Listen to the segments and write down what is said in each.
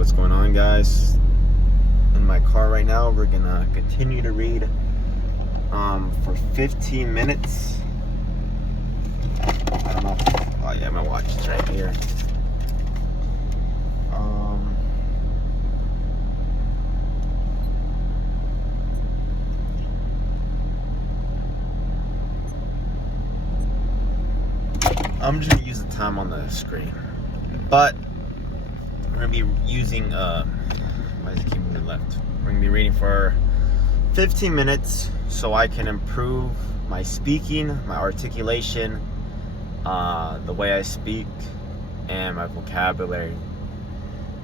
what's going on, guys? In my car right now, we're gonna continue to read for 15 minutes. I don't know. Oh yeah, my watch is right here. I'm just gonna use the time on the screen, but we're gonna be using why does it keep moving left? We're gonna be reading for 15 minutes so I can improve my speaking, my articulation, the way I speak, and my vocabulary.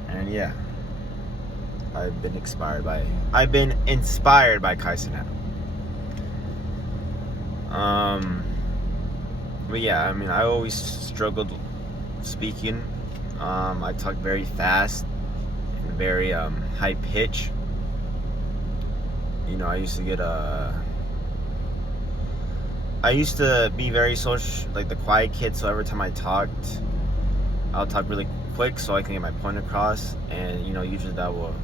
And yeah, I've been inspired by Kai Cenat. But yeah, I mean, I always struggled speaking. I talk very fast and very high pitch. You know, I used to be very social, like the quiet kid. So every time I talked, I'll talk really quick so I can get my point across. And you know, usually that will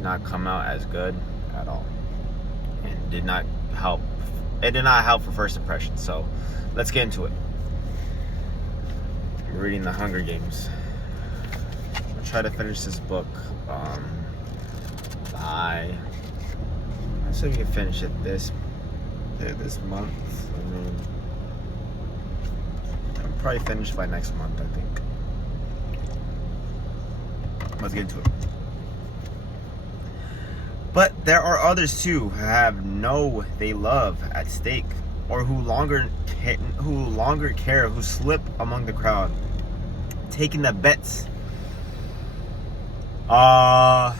not come out as good at all, and did not help. It did not help for first impression. So let's get into it. I'm reading The Hunger Games. I'll try to finish this book by. So we can finish it this month. I mean, I'll probably finish by next month, I think. Let's get into it. But there are others too who have no they love at stake, or who longer care, who slip among the crowd, taking the bets. To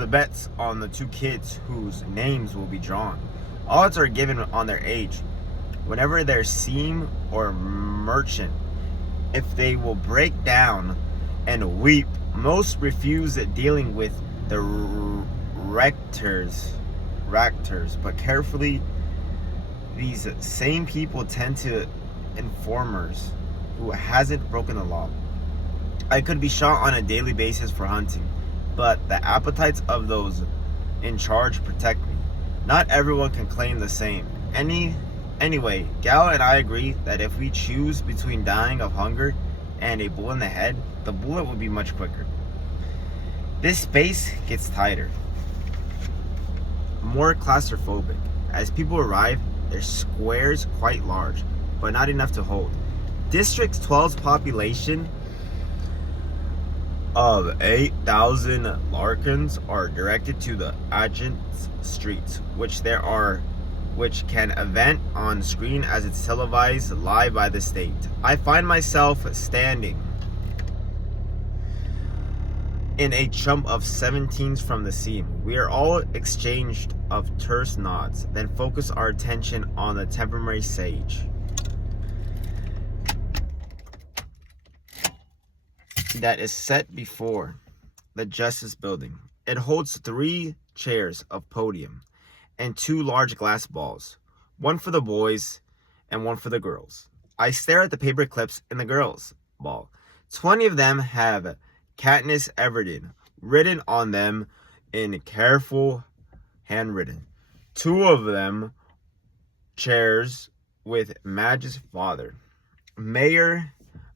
the bets on the two kids whose names will be drawn. Odds are given on their age, whenever their seam or merchant, if they will break down and weep. Most refuse dealing with the rectors, but carefully these same people tend to informers who hasn't broken the law. I could be shot on a daily basis for hunting, but the appetites of those in charge protect me. Not everyone can claim the same. Anyway, Gal and I agree that if we choose between dying of hunger and a bullet in the head, the bullet will be much quicker. This space gets tighter, more claustrophobic. As people arrive, there's squares quite large, but not enough to hold. District 12's population of 8,000 Larkins are directed to the adjacent streets, which can event on screen as it's televised live by the state. I find myself standing in a chump of 17s from the seam. We are all exchanged of terse nods, then focus our attention on the temporary sage that is set before the Justice Building. It holds 3 chairs of podium and 2 large glass balls, one for the boys and one for the girls. I stare at the paper clips in the girls' ball. 20 of them have Katniss Everdeen written on them in careful handwritten. 2 of them chairs with Madge's father, Mayor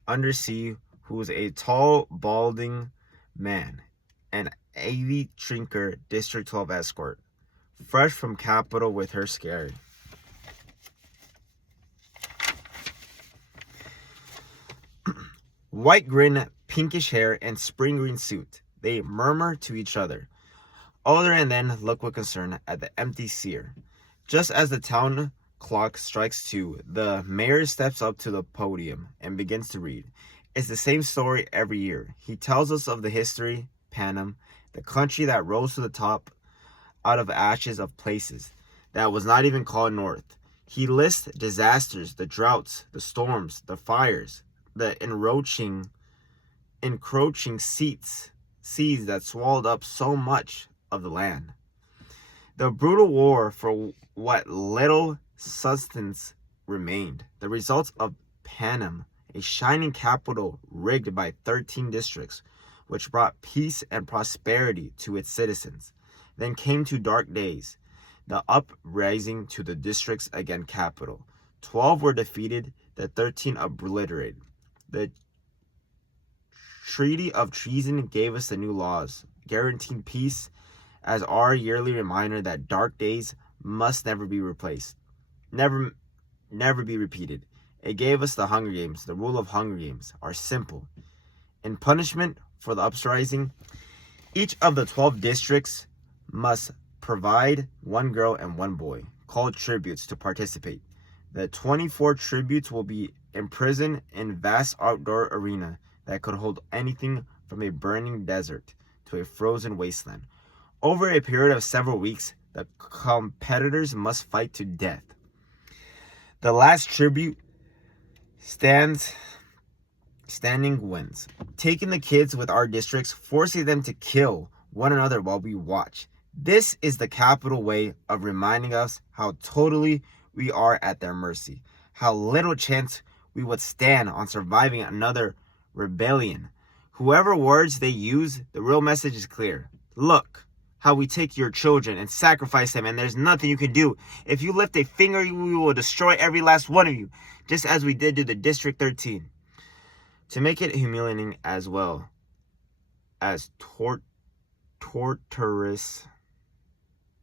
Undersea, who is a tall, balding man, and Avi Trinker, District 12 escort, fresh from Capitol with her scary. White grin, pinkish hair, and spring green suit. They murmur to each other. Other and then look with concern at the empty seer. Just as the town clock strikes 2, the mayor steps up to the podium and begins to read. It's the same story every year. He tells us of the history, Panem, the country that rose to the top out of ashes of places that was not even called North. He lists disasters, the droughts, the storms, the fires, the encroaching seas that swallowed up so much of the land. The brutal war for what little substance remained. The results of Panem, a shining capital rigged by 13 districts, which brought peace and prosperity to its citizens. Then came two dark days, the uprising to the districts against capital. 12 were defeated, the 13 obliterated. The Treaty of Treason gave us the new laws, guaranteeing peace as our yearly reminder that dark days must never be replaced, never be repeated. It gave us the Hunger Games. The rule of Hunger Games are simple. In punishment for the uprising, each of the 12 districts must provide one girl and one boy, called tributes, to participate. The 24 tributes will be imprisoned in vast outdoor arena that could hold anything from a burning desert to a frozen wasteland. Over a period of several weeks, the competitors must fight to death. The last tribute standing wins, taking the kids with our districts, forcing them to kill one another while we watch. This is the capital way of reminding us how totally we are at their mercy, how little chance we would stand on surviving another rebellion. Whoever words they use, the real message is clear. Look how we take your children and sacrifice them, and there's nothing you can do. If you lift a finger, we will destroy every last one of you, just as we did to the District 13. To make it humiliating as well as torturous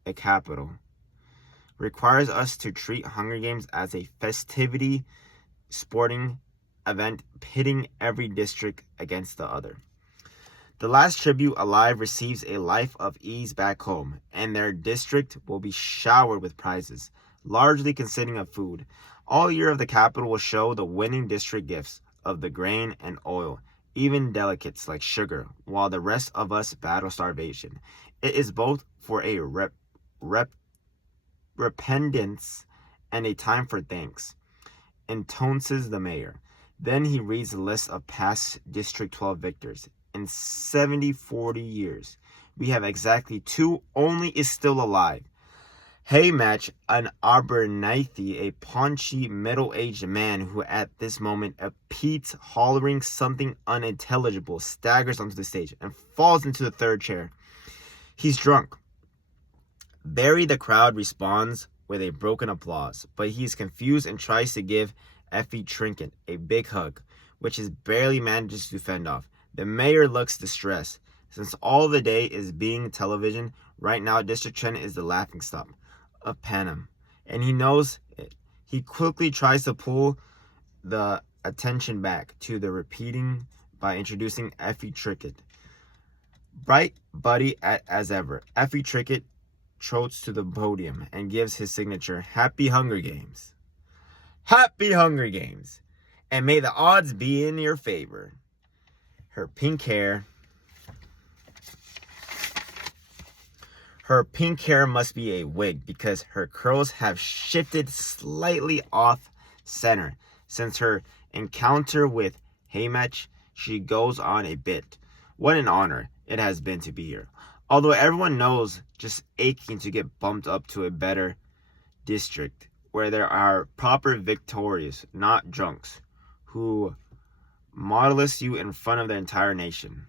a capital requires us to treat Hunger Games as a festivity sporting event pitting every district against the other. The last tribute alive receives a life of ease back home, and their district will be showered with prizes, largely consisting of food. All year of the capital will show the winning district gifts of the grain and oil, even delicates like sugar, while the rest of us battle starvation. It is both for a repentance and a time for thanks, intones the mayor. Then he reads the list of past District 12 victors. In 40 years, we have exactly 2 only is still alive. Haymatch, an Abernathy, a paunchy, middle-aged man who at this moment appears hollering something unintelligible, staggers onto the stage and falls into the third chair. He's drunk. Barry, the crowd, responds with a broken applause, but he is confused and tries to give Effie Trinket a big hug, which he barely manages to fend off. The mayor looks distressed. Since all the day is being television, right now District 10 is the laughingstock of Panem, and he knows it. He quickly tries to pull the attention back to the repeating by introducing Effie Trinket. Bright buddy as ever, Effie Trinket trots to the podium and gives his signature, "Happy Hunger Games." Happy Hunger Games, and may the odds be in your favor. Her pink hair must be a wig because her curls have shifted slightly off center. Since her encounter with Haymatch, she goes on a bit. What an honor it has been to be here. Although everyone knows just aching to get bumped up to a better district where there are proper victorious, not drunks, who modelize you in front of the entire nation.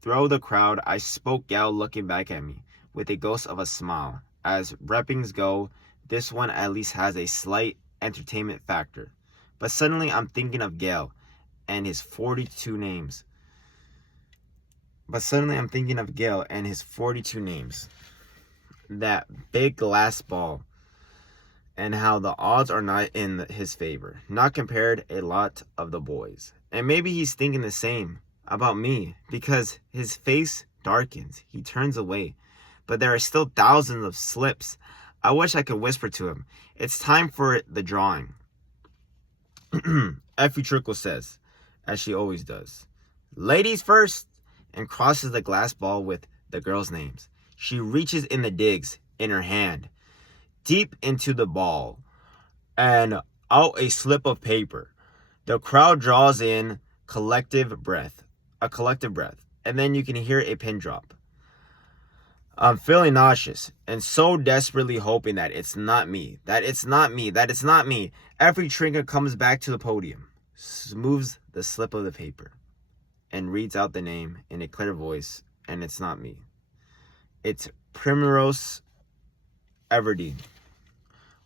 Through the crowd, I spoke Gal looking back at me with a ghost of a smile. As reppings go, this one at least has a slight entertainment factor. But suddenly I'm thinking of Gale and his 42 names. That big glass ball. And how the odds are not in his favor. Not compared a lot of the boys. And maybe he's thinking the same about me, because his face darkens. He turns away. But there are still thousands of slips. I wish I could whisper to him. It's time for the drawing. Effie Trickle says, as she always does, "Ladies first," and crosses the glass ball with the girls' names. She reaches in the digs in her hand, deep into the ball, and out a slip of paper. The crowd draws in a collective breath, and then you can hear a pin drop. I'm feeling nauseous and so desperately hoping that it's not me. Every Trinket comes back to the podium, smooths the slip of the paper. and reads out the name in a clear voice, and it's not me. It's Primrose Everdeen.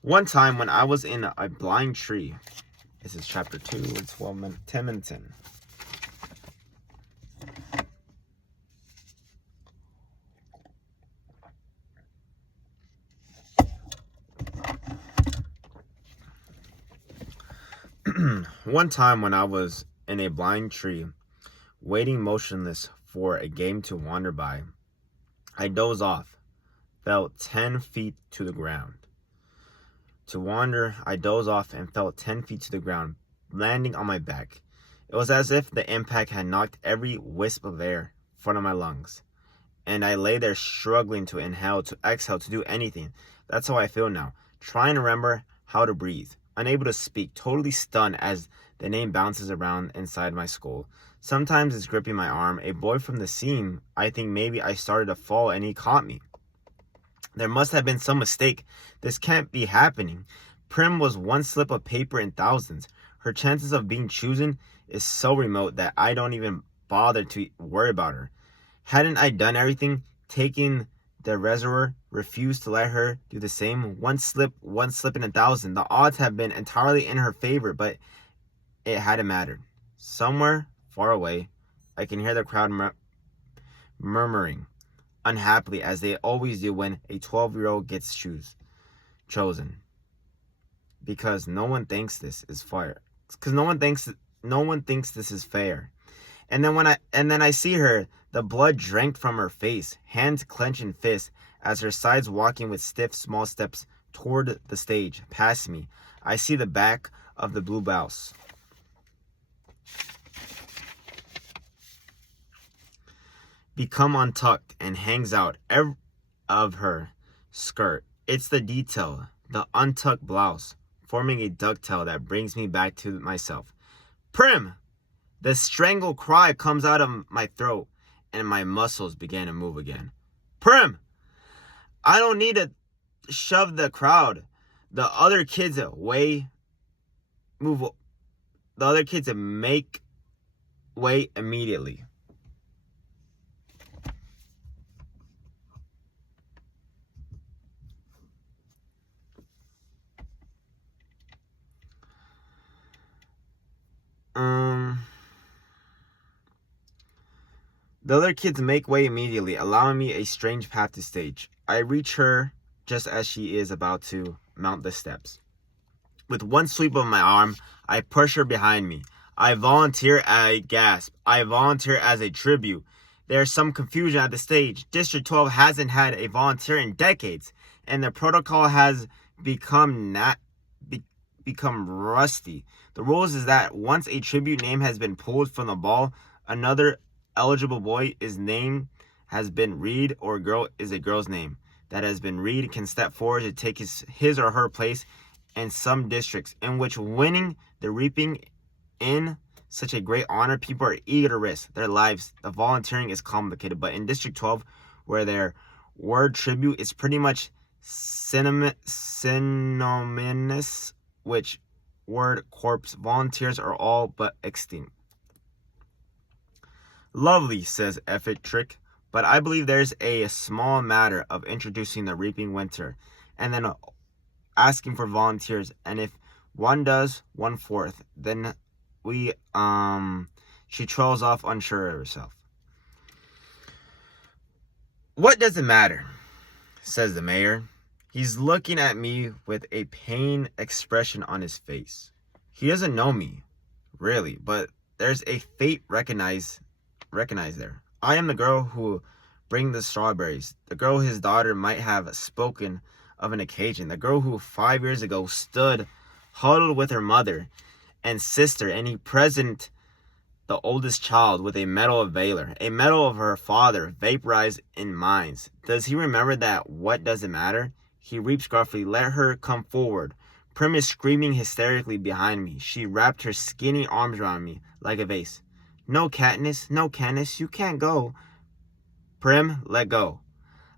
One time when I was in a blind tree, this is chapter 2, it's 10 minutes in. One time when I was in a blind tree, waiting motionless for a game to wander by, I dozed off, fell 10 feet to the ground. To wander, I dozed off and fell 10 feet to the ground, landing on my back. It was as if the impact had knocked every wisp of air in front of my lungs. And I lay there struggling to inhale, to exhale, to do anything. That's how I feel now. Trying to remember how to breathe. Unable to speak, totally stunned as the name bounces around inside my skull. Sometimes it's gripping my arm. A boy from the scene, I think maybe I started to fall and he caught me. There must have been some mistake. This can't be happening. Prim was one slip of paper in thousands. Her chances of being chosen is so remote that I don't even bother to worry about her. Hadn't I done everything, taking the reservoir, refused to let her do the same? One slip in 1,000. The odds have been entirely in her favor, but it hadn't mattered. Somewhere far away, I can hear the crowd murmuring unhappily, as they always do when a 12-year-old gets chosen. Because no one thinks this is fair. Because no one thinks this is fair. And then I see her, the blood drained from her face, hands clenched in fists, as her sides walking with stiff, small steps toward the stage, past me. I see the back of the blue blouse. Become untucked and hangs out of her skirt. It's the detail, the untucked blouse, forming a ducktail that brings me back to myself. Prim! The strangled cry comes out of my throat, and my muscles begin to move again. Prim! I don't need to shove the crowd. The other kids make way immediately. The other kids make way immediately, allowing me a strange path to stage. I reach her just as she is about to mount the steps. With one sweep of my arm, I push her behind me. I volunteer, I gasp. I volunteer as a tribute. There's some confusion at the stage. District 12 hasn't had a volunteer in decades, and the protocol has become rusty. The rules is that once a tribute name has been pulled from the ball, another eligible boy's name has been read, or girl is a girl's name that has been read can step forward to take his or her place in some districts in which winning the reaping in such a great honor, people are eager to risk their lives. The volunteering is complicated, but in District 12, where their word tribute is pretty much synonymous with word corpse, volunteers are all but extinct. Lovely, says Effitrick, but I believe there's a small matter of introducing the reaping winter and then asking for volunteers, and if one does 1/4, then she trolls off unsure of herself. What does it matter? Says the mayor. He's looking at me with a pained expression on his face. He doesn't know me, really, but there's a fate recognize there. I am the girl who bring the strawberries, the girl his daughter might have spoken of an occasion, the girl who 5 years ago stood huddled with her mother and sister, and he present the oldest child with a medal of valor, a medal of her father vaporized in mines. Does he remember that? What does it matter? He reaps gruffly. Let her come forward. Prim is screaming hysterically behind me. She wrapped her skinny arms around me like a vase. No, Katniss, you can't go. Prim, let go,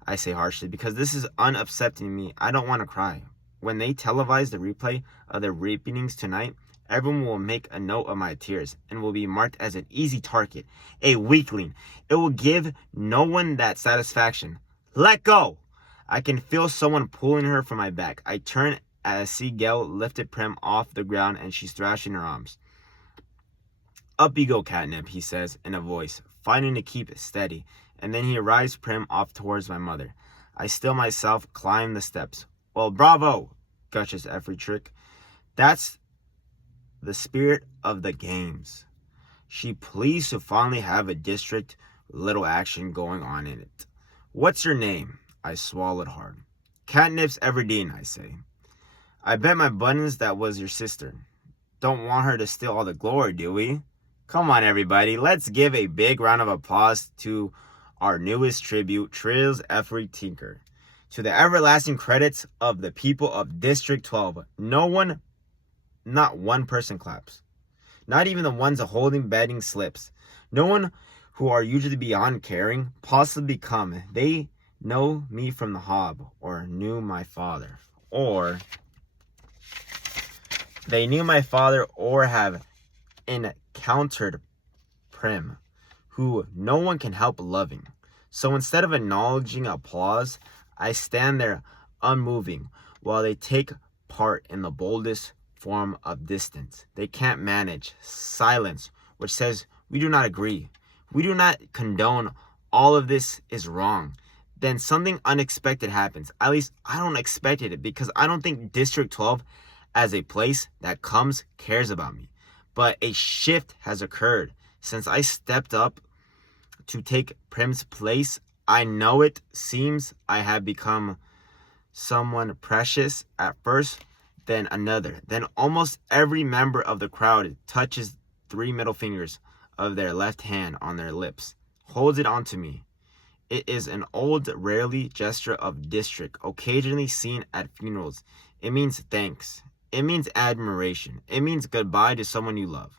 I say harshly, because this is unupsetting me. I don't want to cry. When they televised the replay of the reapings tonight, Everyone will make a note of my tears and will be marked as an easy target, a weakling. It will give no one that satisfaction. Let go! I can feel someone pulling her from my back. I turn as I see Gail lifted Prim off the ground and she's thrashing her arms. Up you go, Catnip, he says in a voice, fighting to keep steady, and then he arrives Prim off towards my mother. I still myself climb the steps. Well, bravo, gushes Efritrick. That's the spirit of the games. She pleased to finally have a district with little action going on in it. What's your name? I swallowed hard. Catnip's Everdeen, I say. I bet my buttons that was your sister. Don't want her to steal all the glory, do we? Come on, everybody. Let's give a big round of applause to our newest tribute, Trills Efri Tinker. To the everlasting credits of the people of District 12. Not one person claps. Not even the ones holding betting slips. No one who are usually beyond caring, possibly come. They know me from the hob, or knew my father. Or they knew my father or have encountered Prim, who no one can help loving. So instead of acknowledging applause, I stand there unmoving while they take part in the boldest form of distance. They can't manage silence, which says we do not agree. We do not condone. All of this is wrong. Then something unexpected happens. At least I don't expect it, because I don't think District 12 as a place that comes cares about me. But a shift has occurred since I stepped up to take Prim's place. I know it seems I have become someone precious at first, then another. Then almost every member of the crowd touches 3 middle fingers of their left hand on their lips, holds it onto me. It is an old, rarely gesture of district, occasionally seen at funerals. It means thanks. It means admiration. It means goodbye to someone you love.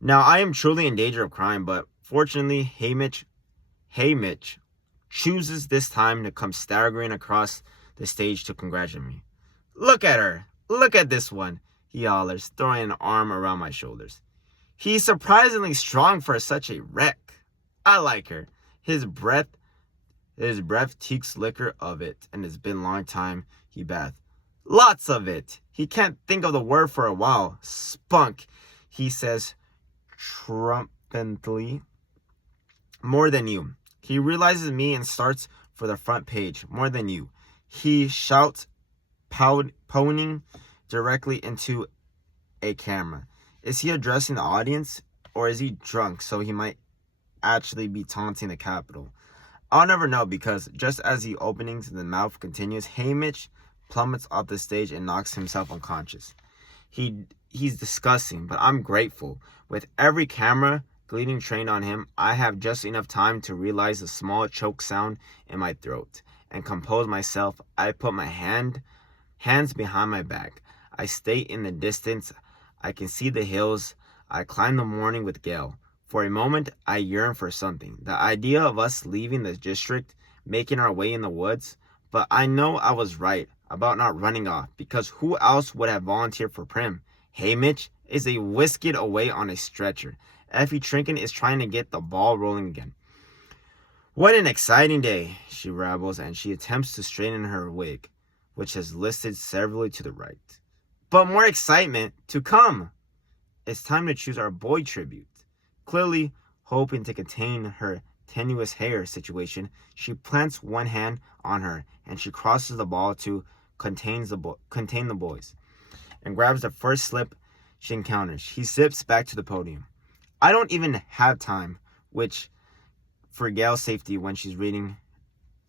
Now, I am truly in danger of crying, but fortunately, Haymitch chooses this time to come staggering across the stage to congratulate me. Look at her. Look at this one, he hollers, throwing an arm around my shoulders. He's surprisingly strong for such a wreck. I like her. His breath teaks liquor of it, and it's been a long time he bathed. Lots of it. He can't think of the word for a while. Spunk, he says triumphantly. More than you. He realizes me and starts for the front page. More than you. He shouts, pointing directly into a camera. Is he addressing the audience, or is he drunk so he might actually be taunting the Capitol? I'll never know, because just as the opening to the mouth continues, Haymitch plummets off the stage and knocks himself unconscious. He's disgusting, but I'm grateful. With every camera gleaming trained on him, I have just enough time to realize the small choke sound in my throat and compose myself. I put my hands behind my back. I stay in the distance. I can see the hills. I climb the morning with Gale. For a moment, I yearn for something. The idea of us leaving the district, making our way in the woods. But I know I was right about not running off, because who else would have volunteered for Prim? Haymitch is a whisked away on a stretcher. Effie Trinken is trying to get the ball rolling again. What an exciting day, she rabbles, and she attempts to straighten her wig, which has listed severely to the right. But more excitement to come. It's time to choose our boy tribute. Clearly hoping to contain her tenuous hair situation, she plants one hand on her and she crosses the ball to contain the boys and grabs the first slip she encounters. She zips back to the podium. I don't even have time, which for Gail's safety when she's reading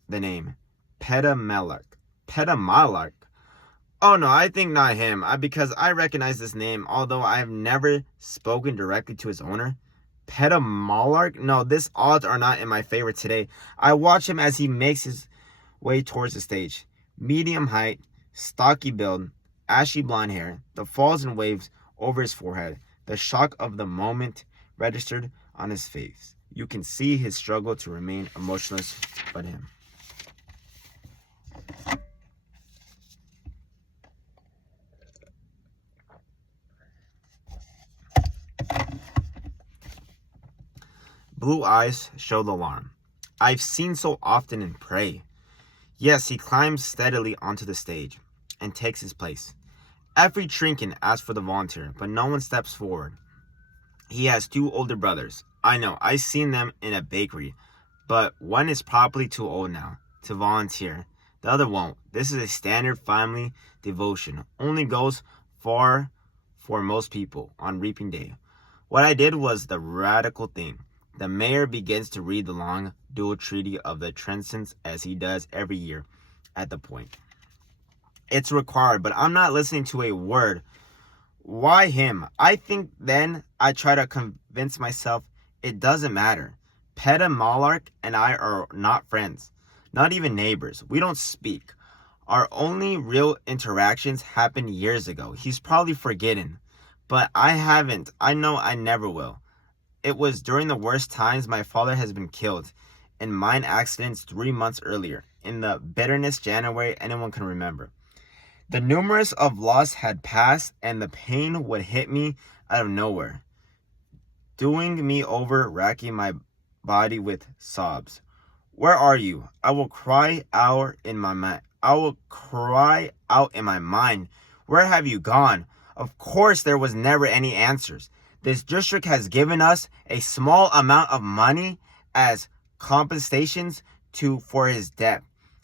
the name. Petamallark. Petamallark? Oh no, I think not him, because I recognize this name, although I have never spoken directly to his owner. Petamallark? No, these odds are not in my favor today. I watch him as he makes his way towards the stage. Medium height, stocky build, ashy blonde hair, the falls and waves over his forehead, the shock of the moment registered on his face. You can see his struggle to remain emotionless, but him. Blue eyes showed alarm. I've seen so often in Prey. Yes, he climbs steadily onto the stage and takes his place. Every trinket asks for the volunteer, but no one steps forward. He has 2 older brothers. I know, I've seen them in a bakery, but one is probably too old now to volunteer. The other won't. This is a standard family devotion. Only goes far for most people on reaping day. What I did was the radical thing. The mayor begins to read the long dual treaty of the Trentons as he does every year at the point. It's required, but I'm not listening to a word. Why him? I think then I try to convince myself it doesn't matter. Peta Malark and I are not friends, not even neighbors. We don't speak. Our only real interactions happened years ago. He's probably forgotten, but I haven't. I know I never will. It was during the worst times my father has been killed in mine accidents 3 months earlier, in the bitterest January anyone can remember. The numerous of loss had passed, and the pain would hit me out of nowhere, doing me over, racking my body with sobs. Where are you? I will cry out in my mind. Where have you gone? Of course, there was never any answers. This district has given us a small amount of money as compensations for his death,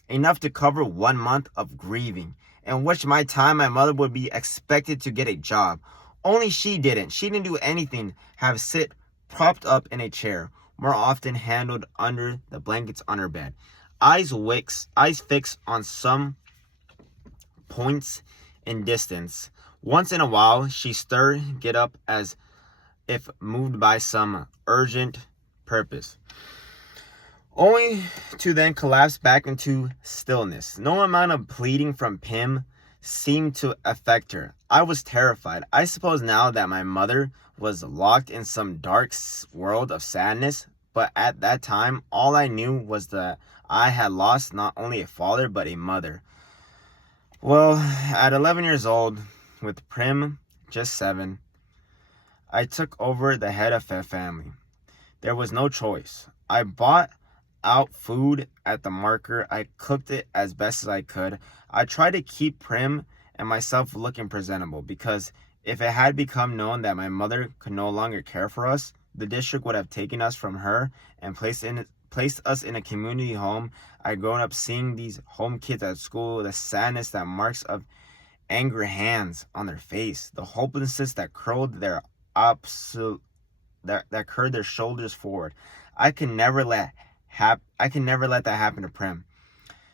enough to cover 1 month of grieving, in which my mother would be expected to get a job. Only she didn't. She didn't do anything. Have sit propped up in a chair, more often handled under the blankets on her bed. Eyes fixed on some points in distance. Once in a while, she stirred, get up as if moved by some urgent purpose, only to then collapse back into stillness. No amount of pleading from Pim seemed to affect her. I was terrified. I suppose now that my mother was locked in some dark world of sadness, but at that time, all I knew was that I had lost not only a father, but a mother. Well, at 11 years old, with Prim just 7, I took over the head of the family. There was no choice. I bought out food at the market. I cooked it as best as I could. I tried to keep Prim and myself looking presentable, because if it had become known that my mother could no longer care for us, the district would have taken us from her and placed us in a community home. I'd grown up seeing these home kids at school, the sadness, that marks of angry hands on their face, the hopelessness that curled their shoulders forward. I can never let that happen to Prim.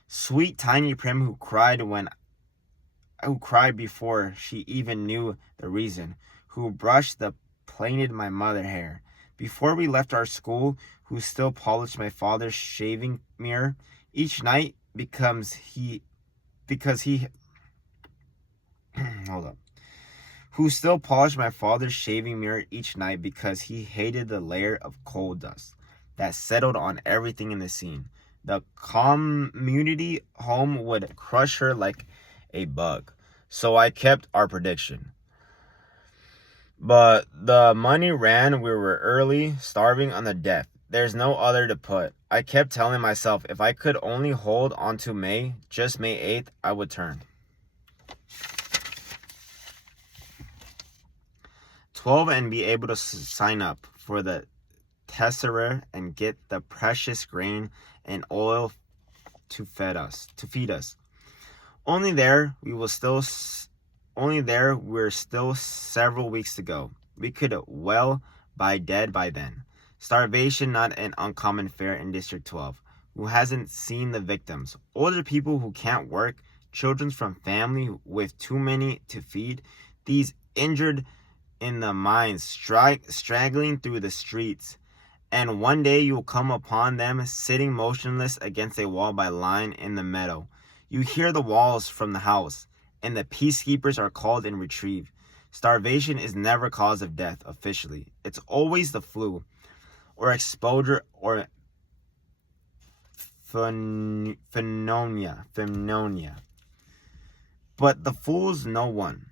Sweet tiny Prim, who cried before she even knew the reason, who brushed the plaited my mother hair before we left our school, who still polished my father's shaving mirror each night who still polished my father's shaving mirror each night because he hated the layer of coal dust that settled on everything in the scene. The community home would crush her like a bug. So I kept our prediction. But the money ran. We were early, starving on the death. There's no other to put. I kept telling myself if I could only hold on to May, just May 8th, I would turn. 12 and be able to sign up for the tessera and get the precious grain and oil to feed us. Only there we're still several weeks to go. We could well be dead by then. Starvation not an uncommon fare in District 12. Who hasn't seen the victims? Older people who can't work, children from family with too many to feed, these injured in the mines straggling through the streets. And one day you'll come upon them sitting motionless against a wall by line in the meadow. You hear the walls from the house, and the peacekeepers are called and retrieved. Starvation is never cause of death officially. It's always the flu, or exposure, or pneumonia. But the fools no one.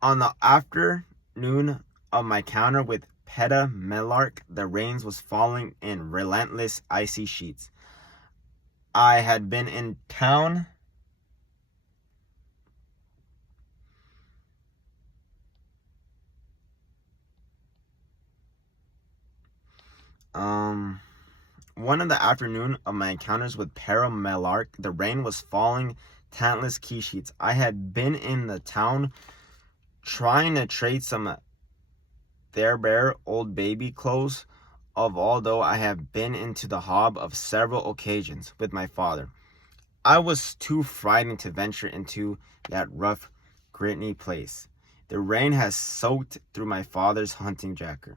On the afternoon of my encounter with Petamelark, the rain was falling in relentless icy sheets. I had been in town one of the afternoon of my encounters with Petamelark, the rain was falling talentless key sheets. I had been in the town trying to trade some bare old baby clothes of although I have been into the hob of several occasions with my father. I was too frightened to venture into that rough, gritty place. The rain has soaked through my father's hunting jacket.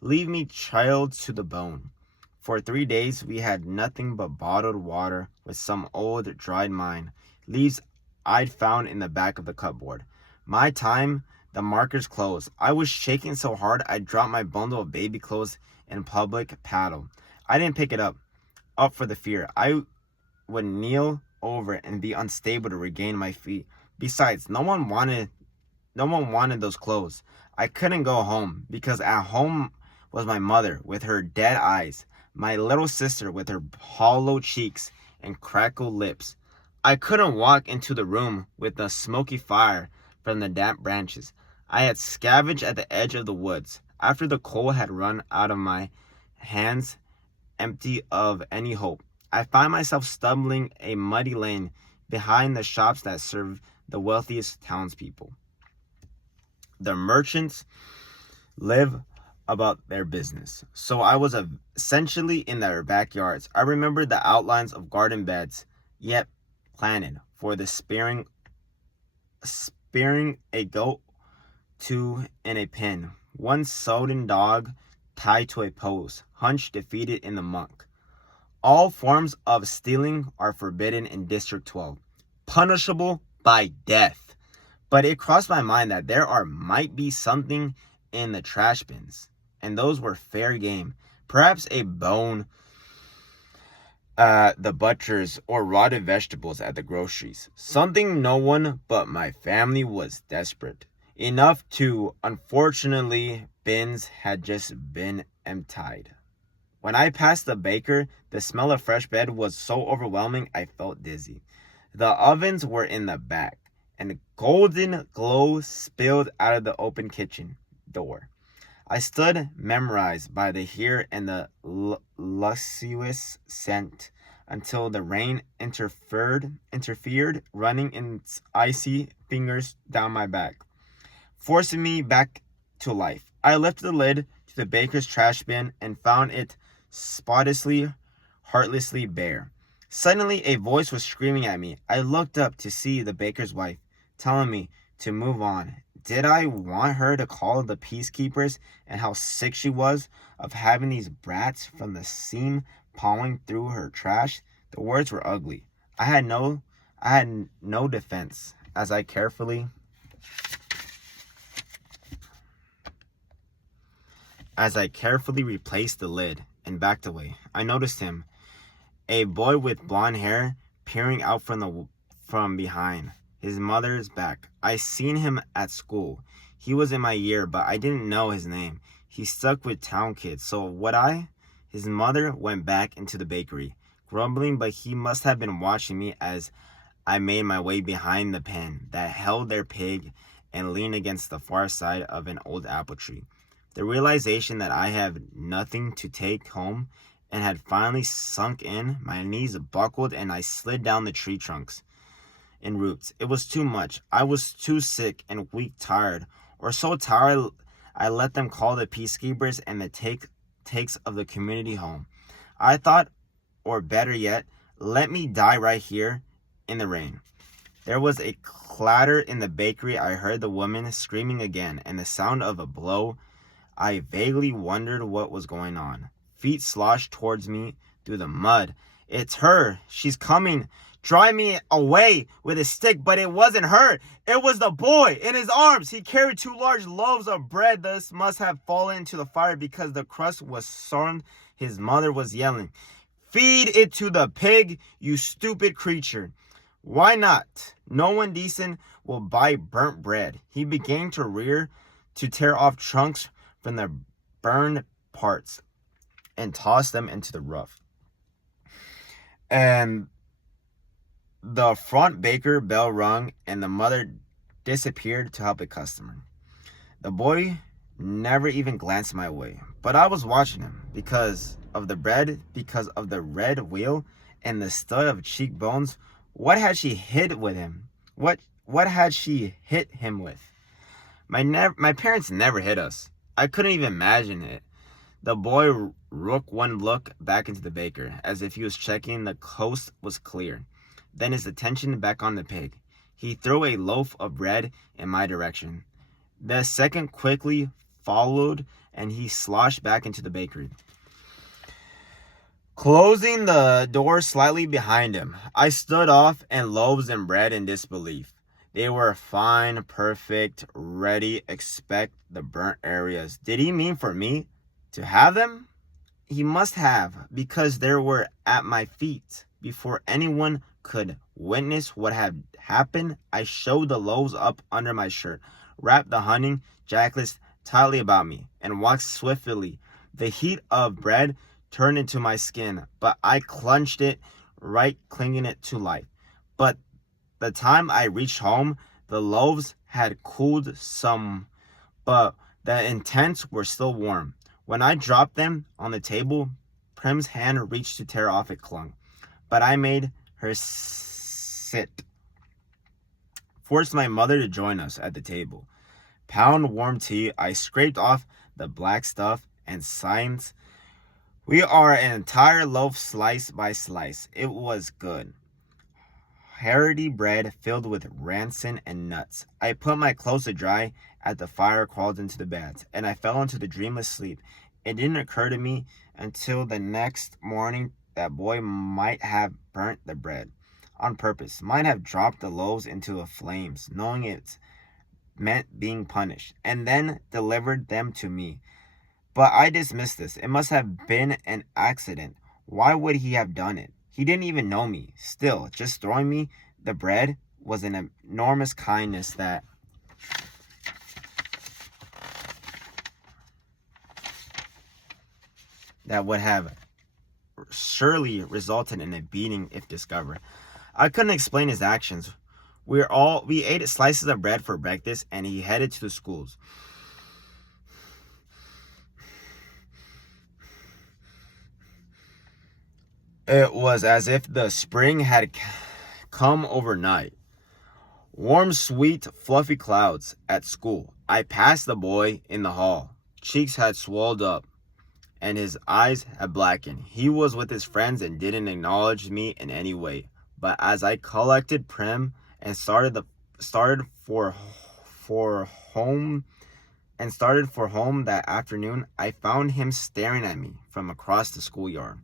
Leave me chilled to the bone. For 3 days we had nothing but bottled water with some old dried leaves I'd found in the back of the cupboard. My time, the markers closed. I was shaking so hard I dropped my bundle of baby clothes in public paddle. I didn't pick it up for the fear. I would kneel over and be unstable to regain my feet. Besides, no one wanted those clothes. I couldn't go home because at home was my mother with her dead eyes, my little sister with her hollow cheeks and crackled lips. I couldn't walk into the room with the smoky fire from the damp branches. I had scavenged at the edge of the woods. After the coal had run out of my hands, empty of any hope, I found myself stumbling a muddy lane behind the shops that served the wealthiest townspeople. The merchants live about their business, so I was essentially in their backyards. I remembered the outlines of garden beds, yet planted for the spearing a goat, two in a pen, one sodden dog tied to a post, hunched defeated in the muck. All forms of stealing are forbidden in District 12, punishable by death. But it crossed my mind that might be something in the trash bins, and those were fair game. Perhaps a bone, the butchers, or rotted vegetables at the groceries. Something no one but my family was desperate enough to. Unfortunately, bins had just been emptied. When I passed the baker, the smell of fresh bread was so overwhelming I felt dizzy. The ovens were in the back, and golden glow spilled out of the open kitchen door. I stood memorized by the heat and the luscious scent until the rain interfered, running its icy fingers down my back, forcing me back to life. I lifted the lid to the baker's trash bin and found it spotlessly, heartlessly bare. Suddenly, a voice was screaming at me. I looked up to see the baker's wife, telling me to move on. Did I want her to call the peacekeepers and how sick she was of having these brats from the seam pawing through her trash? The words were ugly. I had no defense as I carefully replaced the lid and backed away. I noticed him, a boy with blonde hair, peering out from behind his mother's back. I seen him at school. He was in my year, but I didn't know his name. He stuck with town kids. So would I? His mother went back into the bakery, grumbling, but he must have been watching me as I made my way behind the pen that held their pig and leaned against the far side of an old apple tree. The realization that I have nothing to take home and had finally sunk in, my knees buckled and I slid down the tree trunks and roots. It was too much. I was too sick and weak, tired, or so tired I let them call the peacekeepers and the takes of the community home. I thought, or better yet, let me die right here in the rain. There was a clatter in the bakery. I heard the woman screaming again and the sound of a blow. I vaguely wondered what was going on. Feet sloshed towards me through the mud. It's her. She's coming. Drive me away with a stick, but it wasn't her. It was the boy in his arms. He carried 2 large loaves of bread. This must have fallen into the fire because the crust was sown. His mother was yelling, "Feed it to the pig, you stupid creature." Why not? No one decent will buy burnt bread. He began to tear off chunks from the burned parts and tossed them into the rough. And the front baker bell rung, and the mother disappeared to help a customer. The boy never even glanced my way, but I was watching him because of the red wheel and the stud of cheekbones. What had she hit with him? What had she hit him with? My parents never hit us. I couldn't even imagine it. The boy rook one look back into the baker, as if he was checking the coast was clear. Then his attention back on the pig. He threw a loaf of bread in my direction. The second quickly followed, and he sloshed back into the bakery, closing the door slightly behind him. I stood off and loaves and bread in disbelief. They were fine, perfect, ready, expect the burnt areas. Did he mean for me to have them? He must have, because they were at my feet. Before anyone could witness what had happened, I shoved the loaves up under my shirt, wrapped the hunting jacket tightly about me, and walked swiftly. The heat of bread turned into my skin, but I clenched it right, clinging it to life. But the time I reached home, the loaves had cooled some, but the intents were still warm. When I dropped them on the table, Prim's hand reached to tear off a clung, but I made her sit. Forced my mother to join us at the table. Pound warm tea, I scraped off the black stuff and signs. We are an entire loaf slice by slice. It was good. Hearty bread filled with rancid and nuts. I put my clothes to dry as the fire crawled into the bed, and I fell into the dreamless sleep. It didn't occur to me until the next morning that boy might have burnt the bread on purpose, might have dropped the loaves into the flames, knowing it meant being punished, and then delivered them to me. But I dismissed this. It must have been an accident. Why would he have done it? He didn't even know me. Still, just throwing me the bread was an enormous kindness that would have surely resulted in a beating if discovered. I couldn't explain his actions. We ate slices of bread for breakfast, and he headed to the schools. It was as if the spring had come overnight. Warm, sweet, fluffy clouds at school. I passed the boy in the hall. Cheeks had swelled up, and his eyes had blackened. He was with his friends and didn't acknowledge me in any way. But as I collected Prim and started for home that afternoon, I found him staring at me from across the schoolyard.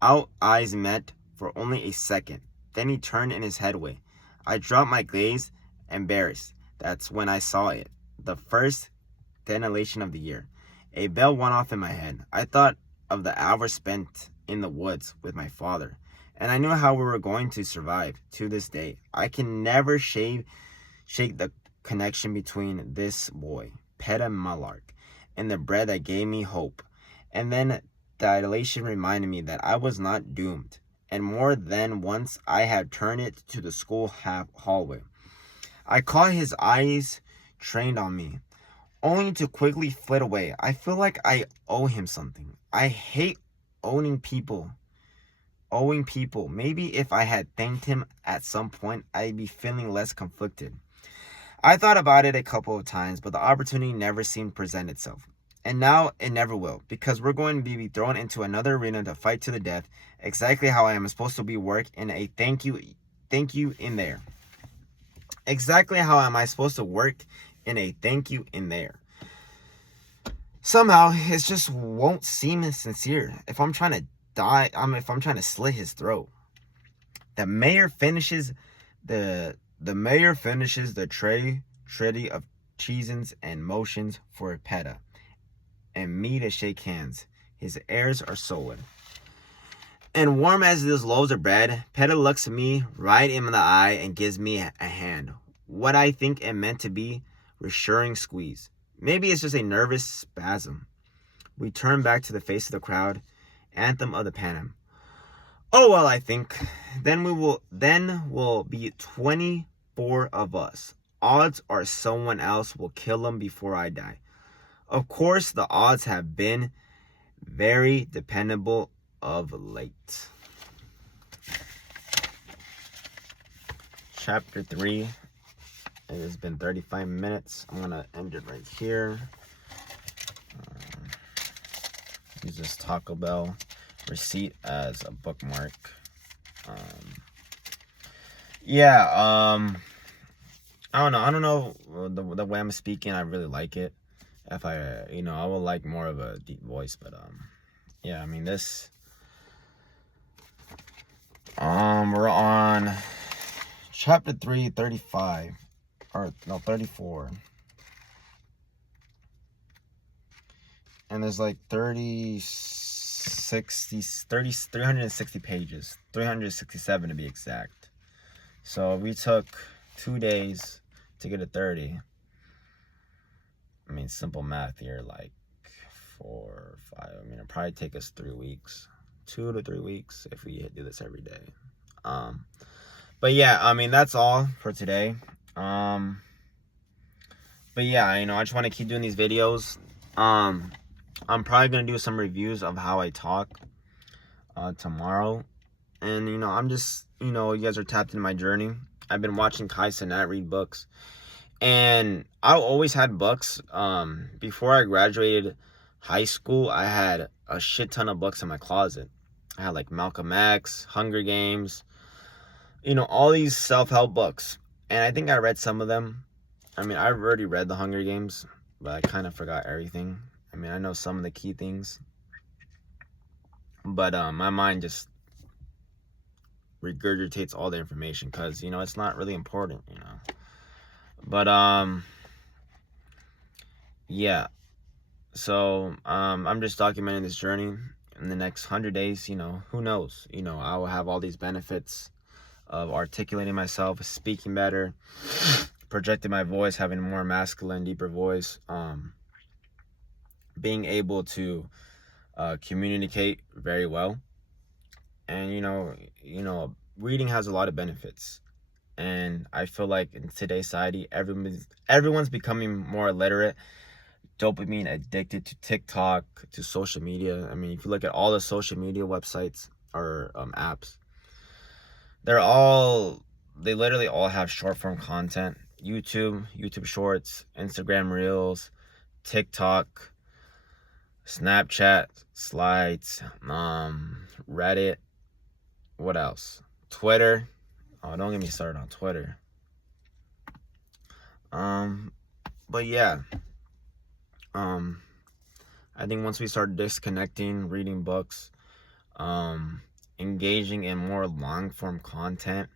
Our eyes met for only a second. Then he turned in his headway. I dropped my gaze, embarrassed. That's when I saw it. The first denillation of the year. A bell went off in my head. I thought of the hours spent in the woods with my father, and I knew how we were going to survive. To this day, I can never shake the connection between this boy, Peta Malark, and the bread that gave me hope. And then the elation reminded me that I was not doomed, and more than once I had turned it to the school hallway. I caught his eyes trained on me, only to quickly flit away. I feel like I owe him something. I hate owing people. Maybe if I had thanked him at some point, I'd be feeling less conflicted. I thought about it a couple of times, but the opportunity never seemed to present itself. And now it never will, because we're going to be thrown into another arena to fight to the death, exactly how I am supposed to be work in a thank you in there. Exactly how am I supposed to work in a thank you in there? Somehow, it just won't seem sincere if I'm trying to die, if I'm trying to slit his throat. The mayor finishes the tray of cheesins and motions for Peta and me to shake hands. His airs are sullen. And warm as those loaves of bread, Peta looks me right in the eye and gives me a hand. What I think it meant to be reassuring squeeze. Maybe it's just a nervous spasm. We turn back to the face of the crowd. Anthem of the Panem. Oh well, I think. Then will be 24 of us. Odds are someone else will kill him before I die. Of course, the odds have been very dependable of late. Chapter 3. It has been 35 minutes. I'm going to end it right here. Use this Taco Bell receipt as a bookmark. I don't know the way I'm speaking. I really like it. If I I would like more of a deep voice, but yeah, I mean this. We're on chapter 3, 35, or no, 34. And there's like 360 pages, 367 to be exact. So we took 2 days to get to 30. I mean, simple math here, like 4 or 5. I mean, it'll probably take us 3 weeks, 2 to 3 weeks if we do this every day. But yeah, I mean, that's all for today. But yeah, I just want to keep doing these videos. I'm probably going to do some reviews of how I talk tomorrow. And, I'm just, you guys are tapped into my journey. I've been watching Kai Cenat read books. And I always had books. Before I graduated high school, I had a shit ton of books in my closet. I had like Malcolm X, Hunger Games, all these self-help books. And I think I read some of them. I mean, I've already read the Hunger Games, but I kind of forgot everything. I mean, I know some of the key things, but my mind just regurgitates all the information because, it's not really important, But, yeah. So, I'm just documenting this journey. In the next 100 days, who knows? I will have all these benefits of articulating myself, speaking better, projecting my voice, having a more masculine, deeper voice, being able to communicate very well. And reading has a lot of benefits, and I feel like in today's society everyone's becoming more illiterate, dopamine addicted to TikTok, to social media. I mean, if you look at all the social media websites or apps, they literally all have short form content. YouTube Shorts, Instagram Reels, TikTok, Snapchat Slides, Reddit, what else? Twitter. Oh, don't get me started on Twitter. But yeah. I think once we start disconnecting, reading books, engaging in more long form content,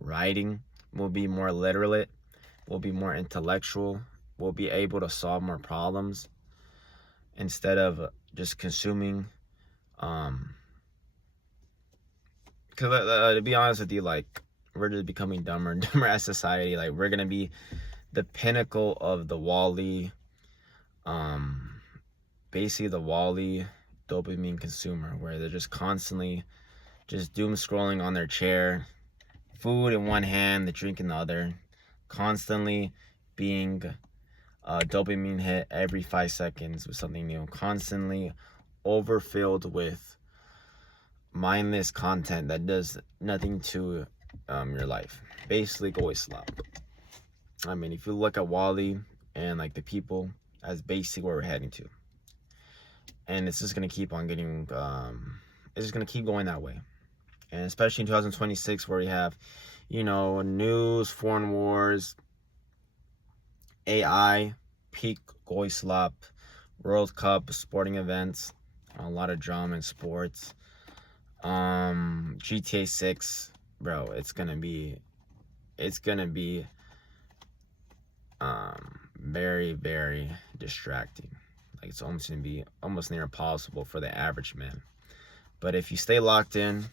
writing, we'll be more literate, we'll be more intellectual, we'll be able to solve more problems instead of just consuming. Because to be honest with you, like, we're just becoming dumber and dumber as society. Like, we're gonna be the pinnacle of the WALL-E, basically the WALL-E dopamine consumer, where they're just constantly just doom scrolling on their chair, food in one hand, the drink in the other, constantly being dopamine hit every 5 seconds with something new, constantly overfilled with mindless content that does nothing to your life. Basically, go slop. I mean, if you look at WALL-E and like the people, that's basically where we're heading to. And it's just gonna keep on getting it's just gonna keep going that way. And especially in 2026, where we have news, foreign wars, AI, peak goy slop, World Cup, sporting events, a lot of drama in sports, GTA 6, bro, it's gonna be very, very distracting. Like, it's almost gonna be almost near impossible for the average man. But if you stay locked in,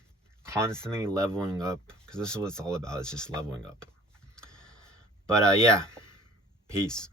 constantly leveling up, because this is what it's all about, it's just leveling up. But yeah, peace.